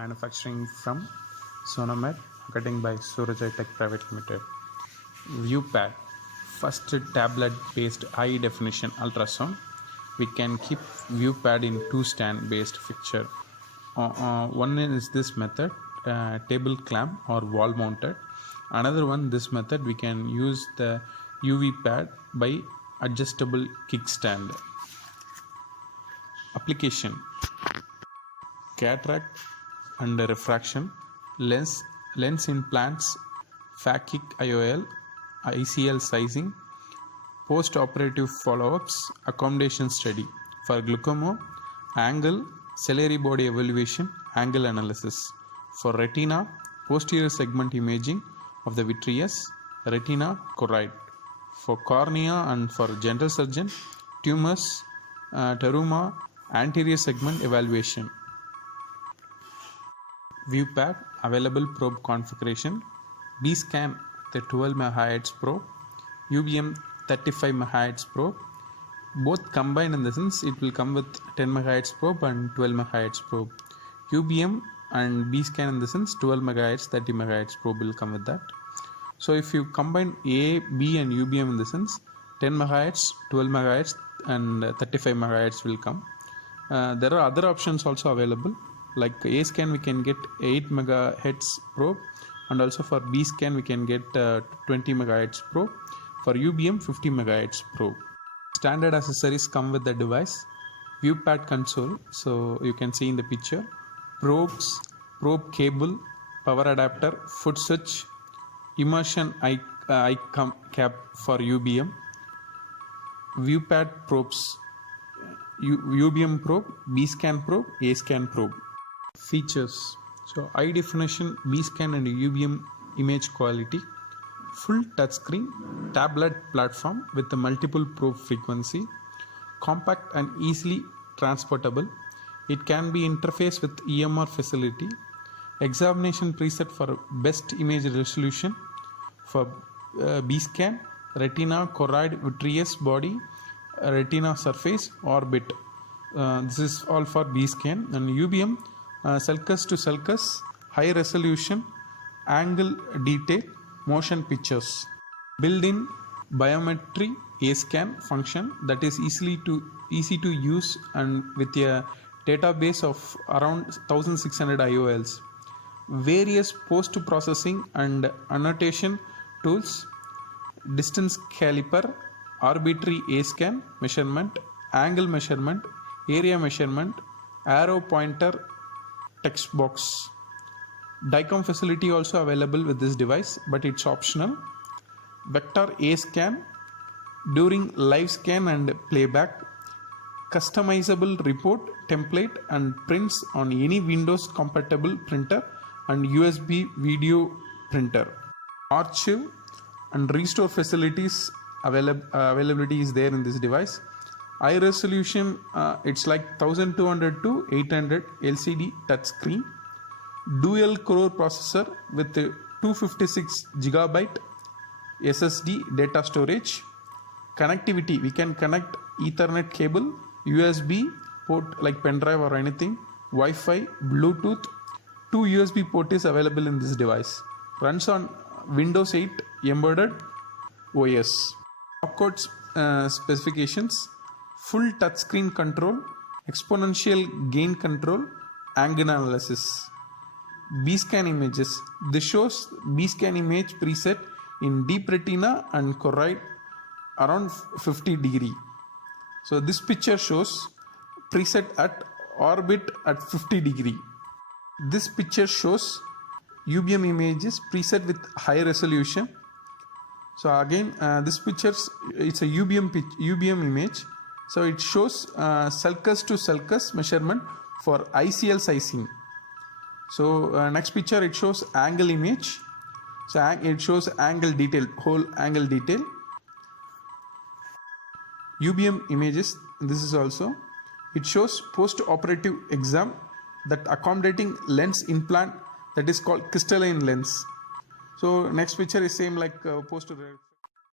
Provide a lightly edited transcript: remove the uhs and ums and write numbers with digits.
manufacturing from Sonomed, marketing by Surajai Tech Private Limited. ViewPad, first tablet-based high-definition ultrasound. We can keep ViewPad in two stand-based fixture. One is this method, table clamp or wall mounted. Another one, this method, we can use the UV pad by adjustable kickstand. Application: cataract and refraction, lens implants, phakic IOL, ICL sizing, post-operative follow-ups, accommodation study. For glaucoma, angle, ciliary body evaluation, angle analysis. For retina, posterior segment imaging of the vitreous, retina choroid. For cornea and for general surgeon, tumors, teratoma, anterior segment evaluation. ViewPad, available probe configuration: B-scan the 12 MHz probe, UBM 35 MHz probe. Both combined, in the sense it will come with 10 MHz probe and 12 MHz probe. UBM and B-scan, in the sense 12 MHz 30 MHz probe will come with that. So if you combine A, B and UBM, in the sense 10 MHz, 12 MHz and 35 MHz will come. There are other options also available, like A scan we can get 8 MHz probe, and also for B scan we can get 20 MHz probe. For UBM 50 MHz probe. Standard accessories come with the device: ViewPad console, so you can see in the picture, probes, probe cable, power adapter, foot switch, immersion eye cap for UBM, ViewPad probes, UBM probe, B scan probe, A scan probe. Features: so high definition B scan and UBM image quality, full touchscreen tablet platform with a multiple probe frequency, compact and easily transportable. It can be interfaced with EMR facility. Examination preset for best image resolution. For B scan, retina, choroid, vitreous body, retina surface, orbit. This is all for B scan. And UBM, sulcus to sulcus, high resolution, angle detail, motion pictures. Built-in biometry A scan function that is easy to use and with a database of around 1600 IOLs. Various post-processing and annotation tools, distance caliper, arbitrary A scan measurement, angle measurement, area measurement, arrow pointer, text box. DICOM facility also available with this device, but it's optional. Vector A scan during live scan and playback. Customizable report template and prints on any Windows compatible printer and USB video printer. Archive and restore facilities availability is there in this device. High resolution, it's like 1200 to 800 LCD touchscreen. Dual core processor with 256 GB SSD data storage. Connectivity, we can connect Ethernet cable, USB port like pen drive or anything, Wi-Fi, Bluetooth. 2 USB port is available in this device. Runs on Windows 8 embedded OS. Opcode specifications: full touchscreen control, exponential gain control, angle analysis. B-scan images. This shows B-scan image preset in deep retina and choroid around 50 degree. So this picture shows preset at orbit at 50 degree. This picture shows UBM images preset with high resolution. So again, this picture, it's a UBM image. So it shows sulcus to sulcus measurement for ICL sizing. So next picture, it shows angle image. So it shows angle detail, whole angle detail. UBM images, this is also, it shows post-operative exam, that accommodating lens implant, that is called crystalline lens. So next picture is same like post-operative.